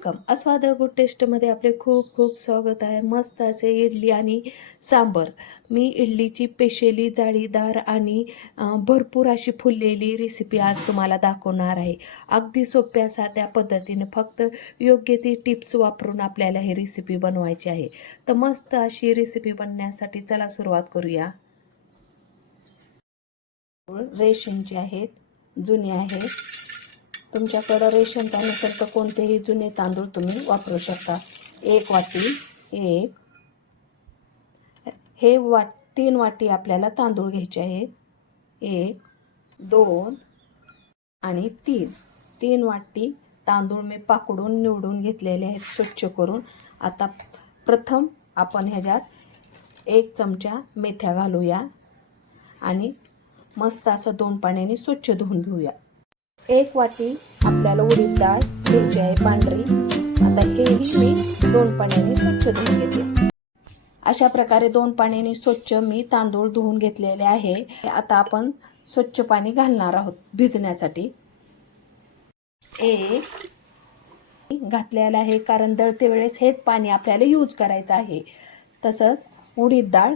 Welcome. अस्वाद good टेस्टमध्ये आपले खूप खूप स्वागत आहे. मस्त असे इडली आणि सांबर. मी इडलीची पेशेली जाळीदार आणि भरपूर अशी फुललेली रेसिपी आज तुम्हाला दाखवणार आहे. अगदी सोप्या साध्या पद्धतीने फक्त योग्य ती टिप्स वापरून आपल्याला ही रेसिपी बनवायची आहे. तर मस्त अशी रेसिपी बनण्यासाठी चला सुरुवात करूया. रेशनचे आहेत जुने आहेत. तुमच्याकडं रेशनचा नसेल तर कोणतेही जुने तांदूळ तुम्ही वापरू शकता. एक वाटी एक. हे वाट तीन वाटी आपल्याला तांदूळ घ्यायचे आहेत. एक दोन आणि तीन. तीन वाटी तांदूळ मी पाकडून निवडून घेतलेले आहेत स्वच्छ करून. आता प्रथम आपण ह्याच्यात एक चमचा मेथ्या घालूया आणि मस्त असं दोन पाण्याने स्वच्छ धुवून घेऊया. एक वाटी आपल्याला उडीद डाळ घ्यायची आहे पांढरी. आता हेही मी दोन पाण्याने स्वच्छ धुवून घेते. अशा प्रकारे दोन पाण्याने स्वच्छ मी तांदूळ धुवून घेतलेले आहे. आता आपण स्वच्छ पाणी घालणार आहोत भिजण्यासाठी. एक घातलेलं आहे कारण दळते वेळेस हेच पाणी आपल्याला यूज करायचं आहे. तसंच उडीद डाळ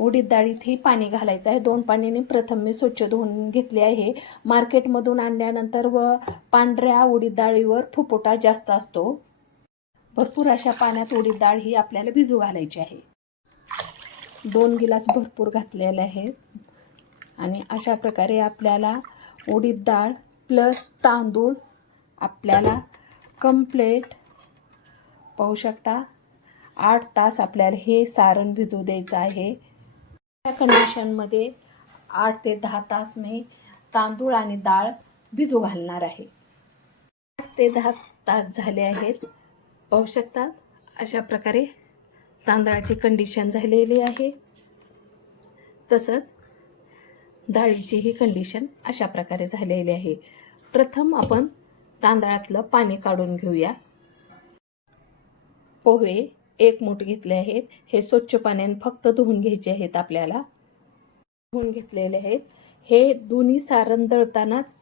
उडीद डाळीतही पाणी घालायचं आहे. दोन पाण्याने प्रथम मी स्वच्छ धुवून घेतले आहे. मार्केटमधून आणल्यानंतर व पांढऱ्या उडीद डाळीवर फुफुटा जास्त असतो. भरपूर अशा पाण्यात उडीद डाळ ही आपल्याला भिजू घालायची आहे. दोन गिलास भरपूर घातलेले आहेत. आणि अशा प्रकारे आपल्याला उडीद डाळ प्लस तांदूळ आपल्याला कम्प्लेट पाहू शकता. आठ तास आपल्याला हे सारण भिजू द्यायचं आहे. या कंडिशनमध्ये आठ ते दहा तास मी तांदूळ आणि डाळ भिजू घालणार आहे. आठ ते दहा तास झाले आहेत. पाहू शकता अशा प्रकारे तांदळाची कंडिशन झालेली आहे. तसंच डाळीचीही कंडिशन अशा प्रकारे झालेली आहे. प्रथम आपण तांदळातलं पाणी काढून घेऊया. पोहे एक मूठ घेतले आहेत. हे स्वच्छ पाण्याने फक्त धुवून घ्यायचे आहेत आपल्याला. धुवून घेतलेले आहेत. हे दोन्ही सारण दळतानाच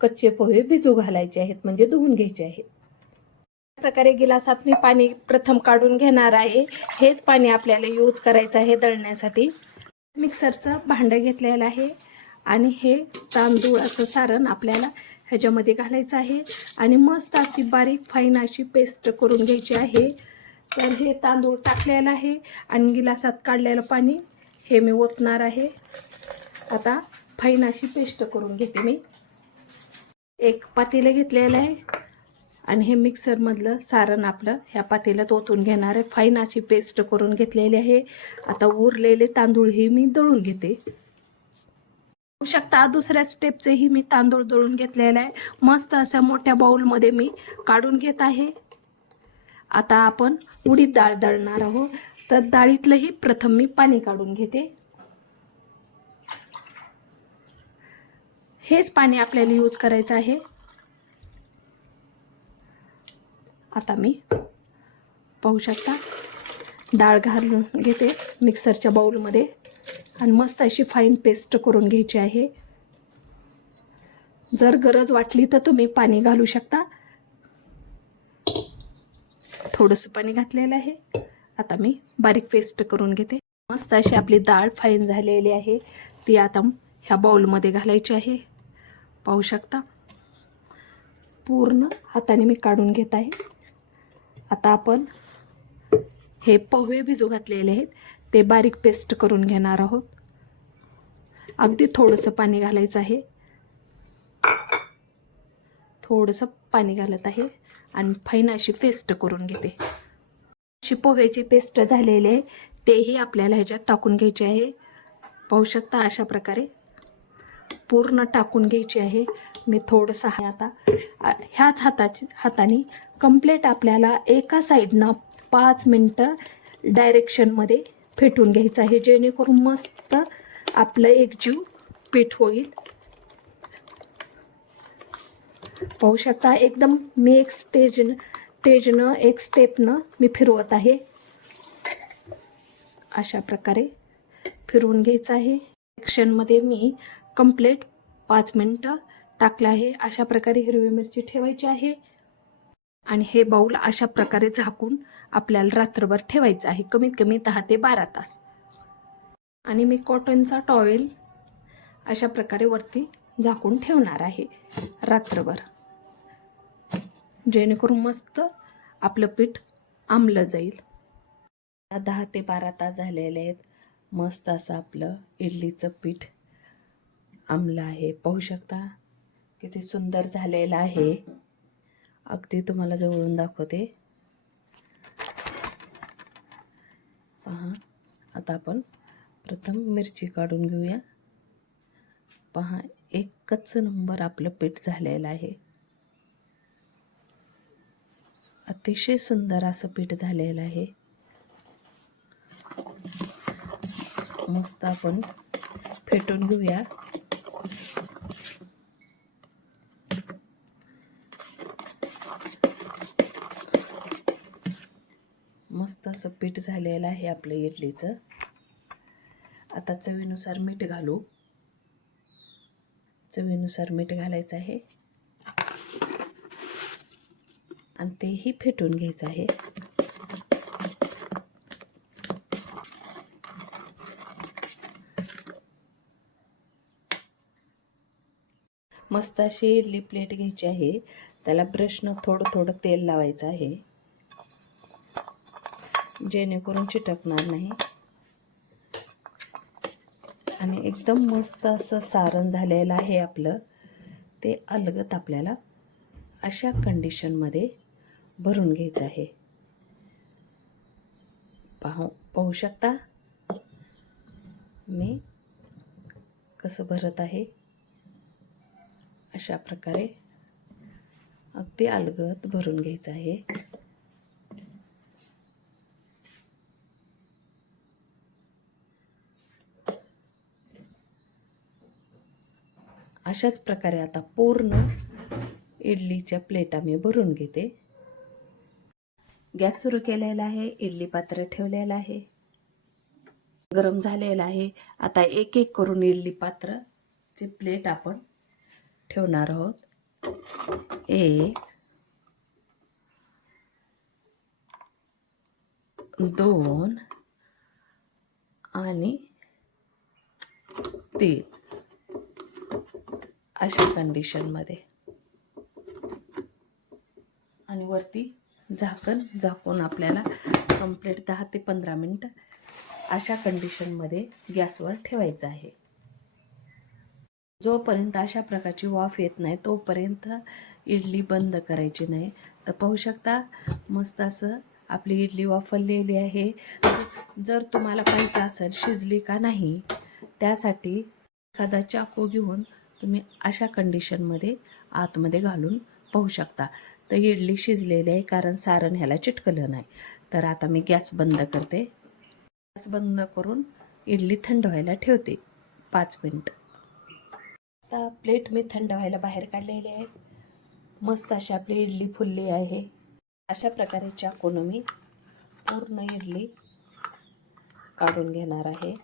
कच्चे पोहे भिजू घालायचे आहेत म्हणजे धुवून घ्यायचे आहेत. अशा प्रकारे गिलासात मी पाणी प्रथम काढून घेणार आहे. हेच पाणी आपल्याला यूज करायचं आहे दळण्यासाठी. मिक्सरचं भांडं घेतलेलं आहे आणि हे तांदूळाचं सारण आपल्याला ह्याच्यामध्ये घालायचं आहे. आणि मस्त अशी बारीक फाईन अशी पेस्ट करून घ्यायची आहे. तर हे तांदूळ टाकलेलं आहे आणि गिलासात काढलेलं पाणी हे मी ओतणार आहे. आता फाईन अशी पेस्ट करून घेते मी. एक पातेलं घेतलेलं आहे आणि हे मिक्सरमधलं सारण आपलं ह्या पातेल्यात ओतून घेणार आहे. फाईन अशी पेस्ट करून घेतलेली आहे. आता उरलेले तांदूळ हे मी दळून घेते. होऊ शकता दुसऱ्या स्टेपचेही मी तांदूळ दळून घेतलेला आहे. मस्त अशा मोठ्या बाऊलमध्ये मी काढून घेत आहे. आता आपण उडीद डाळ दळणार आहोत तर डाळीतलंही प्रथम मी पाणी काढून घेते. हेच पाणी आपल्याला यूज करायचं आहे. आता मी पाहू शकता. डाळ घालून घेते मिक्सरच्या बाउलमध्ये. आणि मस्त अशी फाईन पेस्ट करून घ्यायची आहे. जर गरज वाटली तर तुम्ही पाणी घालू शकता. थोडंसं पाणी घातलेलं आहे. आता मी बारीक पेस्ट करून घेते. मस्त अशी आपली डाळ फाईन झालेली आहे. ती आता ह्या बाउलमध्ये घालायची आहे. पाहू शकता? पूर्ण हाताने मी काढून घेत आहे. आता आपण हे पोहे भिजू घातलेले आहेत. ते बारीक पेस्ट करून घेणार आहोत. अगदी थोडंसं पाणी घालायचं आहे. थोडंसं पाणी घालत आहे. आणि फाईन अशी पेस्ट करून घेते. अशी पोह्याची पेस्ट झालेली आहे तेही आपल्याला ह्याच्यात टाकून घ्यायचे आहे. पाहू शकता अशा प्रकारे. पूर्ण टाकून घ्यायची आहे. मी थोडंसं आहे आता ह्याच हाताची हाताने कंप्लेट आपल्याला एका साईडनं पाच मिनटं डायरेक्शनमध्ये फेटून घ्यायचं आहे जेणेकरून मस्त आपलं एकजीव पीठ होईल. पाहू शकता एकदम मी एक स्टेज स्टेजनं एक स्टेपनं मी फिरवत आहे. अशा प्रकारे फिरवून घ्यायचं आहे. सेक्शनमध्ये मी कंप्लेट पाच मिनटं टाकलं आहे. अशा प्रकारे हिरवी मिरची ठेवायची आहे. आणि हे बाऊल अशा प्रकारे झाकून आपल्याला रात्रभर ठेवायचं आहे. कमीत कमी दहा ते बारा तास. आणि मी कॉटनचा टॉवेल अशा प्रकारे वरती झाकून ठेवणार आहे रात्रभर. जेणेकरून मस्त आपलं पीठ आंबलं जाईल. दहा ते बारा तास झालेले आहेत. मस्त असं आपलं इडलीचं पीठ आंबलं आहे. पाहू शकता किती सुंदर झालेलं आहे. अगदी तुम्हाला जवळून दाखवते. पहा आता आपण प्रथम मिरची काढून घेऊया. पहा एकच नंबर आपलं पीठ झालेलं आहे. अतिशय सुंदर असं पीठ झालेलं आहे. मस्त आपण फेटून घेऊया. मस्त असं पीठ झालेलं आहे आपलं इडलीचं. आता चवीनुसार मीठ घालू. चवीनुसार मीठ घालायचं आहे. आणि तेही फेटून घ्यायचं आहे. मस्त अशी इडली प्लेट घ्यायची आहे. त्याला ब्रशनं थोडं थोडं तेल लावायचं आहे. जेणेकरून चिटकणार नाही. आणि एकदम मस्त असं सारण झालेलं आहे आपलं. ते अलगत आपल्याला अशा कंडिशनमध्ये भरून घ्यायचं आहे. पाहू पाहू शकता? मी कसं भरत आहे? अशा प्रकारे अगदी अलगत भरून घ्यायचं आहे. अशाच प्रकारे आता पूर्ण इडलीच्या प्लेटा मी भरून घेते. गॅस सुरू केलेला आहे इडली पात्र ठेवलेलं आहे. गरम झालेलं आहे. आता एक एक करून इडली पात्रची प्लेट आपण ठेवणार आहोत. एक दोन आणि तीन. अशा कंडिशनमध्ये आणि वरती झाकण झाकून आपल्याला कंप्लीट दहा ते पंधरा मिनटं अशा कंडिशनमध्ये गॅसवर ठेवायचं आहे. जोपर्यंत अशा प्रकारची वाफ येत नाही तोपर्यंत इडली बंद करायची नाही. तर पाहू शकता मस्त असं आपली इडली वाफरलेली आहे. जर तुम्हाला पाहिजे असेल शिजली का नाही त्यासाठी एखादा चाकू घेऊन तुम्ही अशा कंडिशनमध्ये आतमध्ये घालून पाहू शकता. तर इडली शिजलेली आहे कारण सारण ह्याला चिटकलं नाही. तर आता मी गॅस बंद करते. गॅस बंद करून इडली थंड व्हायला ठेवते. पाच मिनटं. आता प्लेट मी थंड व्हायला बाहेर काढलेली आहे. मस्त अशी आपली इडली फुलली आहे. अशा प्रकारे चाकून मी पूर्ण इडली काढून घेणार आहे.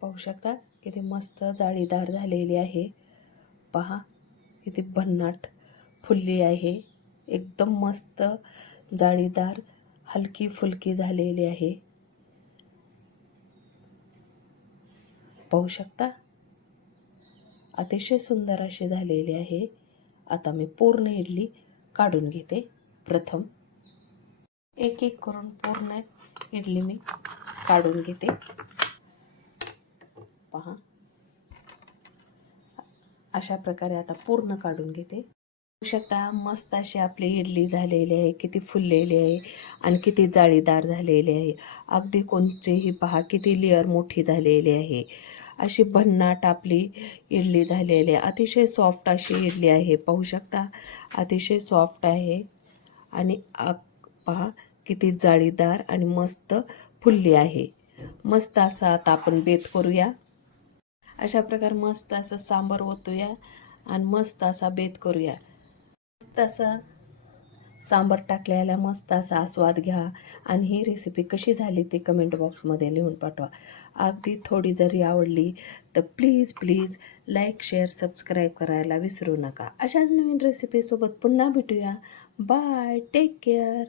पाहू शकता किती मस्त जाळीदार झालेली आहे. पहा किती भन्नाट फुलली आहे. एकदम मस्त जाळीदार हलकी फुलकी झालेली आहे. पाहू शकता? अतिशय सुंदर अशी झालेली आहे. आता मी पूर्ण इडली काढून घेते. प्रथम एक एक करून पूर्ण इडली मी काढून घेते. पहा. अशा प्रकारे आता पूर्ण काढून घेते. पाहू शकता मस्त अशी आपली इडली झालेली आहे किती फुललेली आहे आणि किती जाळीदार झालेली आहे. अगदी कोणतेही पहा किती लेअर मोठी झालेली आहे. अशी भन्नाट आपली इडली झालेली आहे. अतिशय सॉफ्ट अशी इडली आहे पाहू शकता. अतिशय सॉफ्ट आहे. आणि पहा किती जाळीदार आणि मस्त फुलली आहे. मस्त असा आता आपण बेत करूया. अशा प्रकारे मस्त असं सांबार ओतूया आणि मस्त असा बेत करूया. मस्त असा सांबर टाकल्याला मस्त असा आस्वाद घ्या आणि ही रेसिपी कशी झाली ते कमेंट बॉक्समध्ये लिहून पाठवा. अगदी थोडी जरी आवडली तर please please like share subscribe करायला विसरू नका. अशाच नवीन रेसिपीसोबत पुन्हा भेटूया. Bye take care